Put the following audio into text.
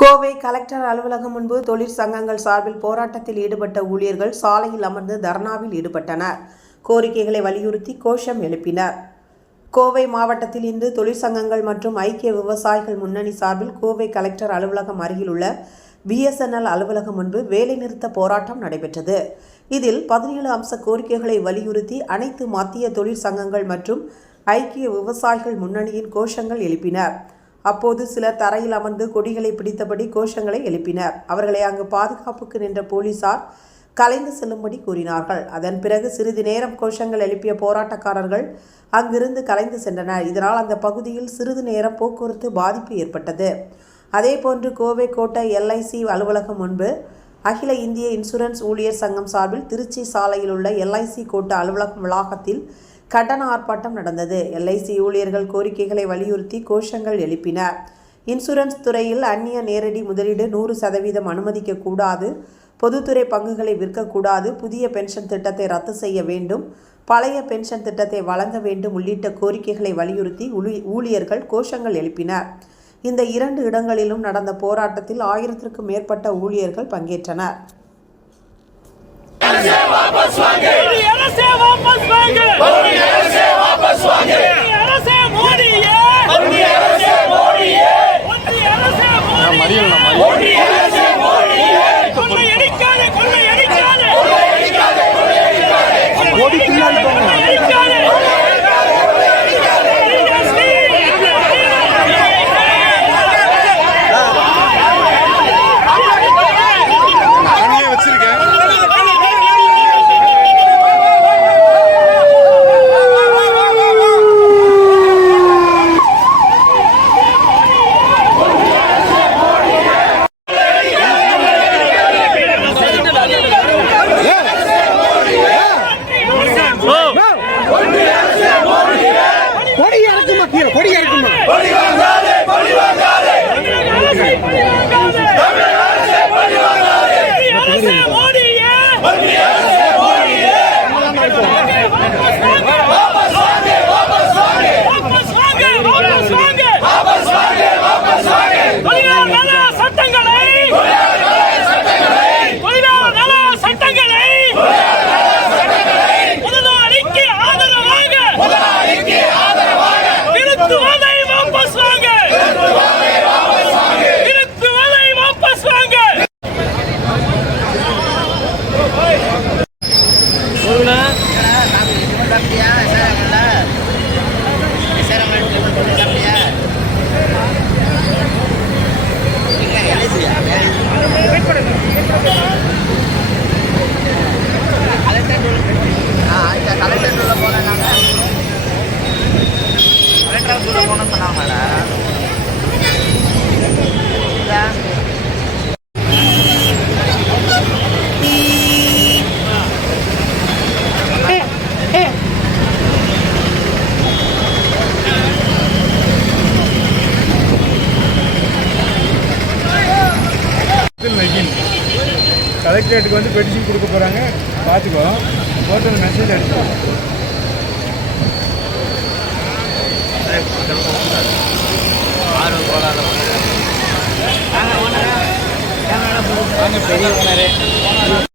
Kovai collector அலுவலகம் முன்பு தொழிற்சங்கங்கள் சார்பில் போராட்டத்தில் ஈடுபட்ட ஊழியர்கள் சாலையில் அமர்ந்து தர்ணாவில் ஈடுபட்டனர். கோரிக்கைகளை வலியுறுத்தி கோஷம் எழுப்பினர். கோவை மாவட்டத்தில் இன்று தொழிற்சங்கங்கள் மற்றும் ஐக்கிய விவசாயிகள் முன்னணி சார்பில் கோவை கலெக்டர் அலுவலகம் அருகிலுள்ள பிஎஸ்என்எல் அலுவலகம் முன்பு வேலைநிறுத்த போராட்டம் நடைபெற்றது. இதில் பதினேழு அம்ச கோரிக்கைகளை வலியுறுத்தி அனைத்து மத்திய தொழிற்சங்கங்கள் மற்றும் ஐக்கிய விவசாயிகள் முன்னணியின் கோஷங்கள் எழுப்பினர். அப்போது சிலர் தரையில் அமர்ந்து கொடிகளை பிடித்தபடி கோஷங்களை எழுப்பினர். அவர்களை அங்கு பாதுகாப்புக்கு நின்ற போலீசார் கலைந்து செல்லும்படி கூறினார்கள். அதன் பிறகு சிறிது நேரம் கோஷங்கள் எழுப்பிய போராட்டக்காரர்கள் அங்கிருந்து கலைந்து சென்றனர். இதனால் அந்த பகுதியில் சிறிது நேரம் போக்குவரத்து பாதிப்பு ஏற்பட்டது. அதேபோன்று கோவை கோட்டை எல்ஐசி அலுவலகம் முன்பு அகில இந்திய இன்சூரன்ஸ் ஊழியர் சங்கம் சார்பில் திருச்சி சாலையில் உள்ள எல்ஐசி கோட்ட அலுவலகம் வளாகத்தில் கண்டன ஆர்ப்பாட்டம் நடந்தது. எல்ஐசி ஊழியர்கள் கோரிக்கைகளை வலியுறுத்தி கோஷங்கள் எழுப்பினர். இன்சூரன்ஸ் துறையில் அந்நிய நேரடி முதலீடு நூறு சதவீதம் அனுமதிக்கக்கூடாது. பொதுத்துறை பங்குகளை விற்கக்கூடாது. புதிய பென்ஷன் திட்டத்தை ரத்து செய்ய வேண்டும். பழைய பென்ஷன் திட்டத்தை வழங்க வேண்டும் உள்ளிட்ட கோரிக்கைகளை வலியுறுத்தி ஊழியர்கள் கோஷங்கள் எழுப்பினர். இந்த இரண்டு இடங்களிலும் நடந்த போராட்டத்தில் ஆயிரத்திற்கும் மேற்பட்ட ஊழியர்கள் பங்கேற்றனர். மோடி அரசே வாபஸ் வாங்க. மோடி அரசே சாப்பிட்டியா சேரங்கள்ல சேரங்கள் ட்ரிபிள் சாப்பிட்டியா கலெக்டர் உள்ள போனேன் நாங்கள் கலெக்டர் போனோம் சொன்னாங்க மேடம் கலெக்டரேட்டுக்கு வந்து பெட்டிஷன் கொடுக்க போகிறாங்க பார்த்துக்கோ. போட்டு மெசேஜ் அடிச்சு. பெரிய ஓனரு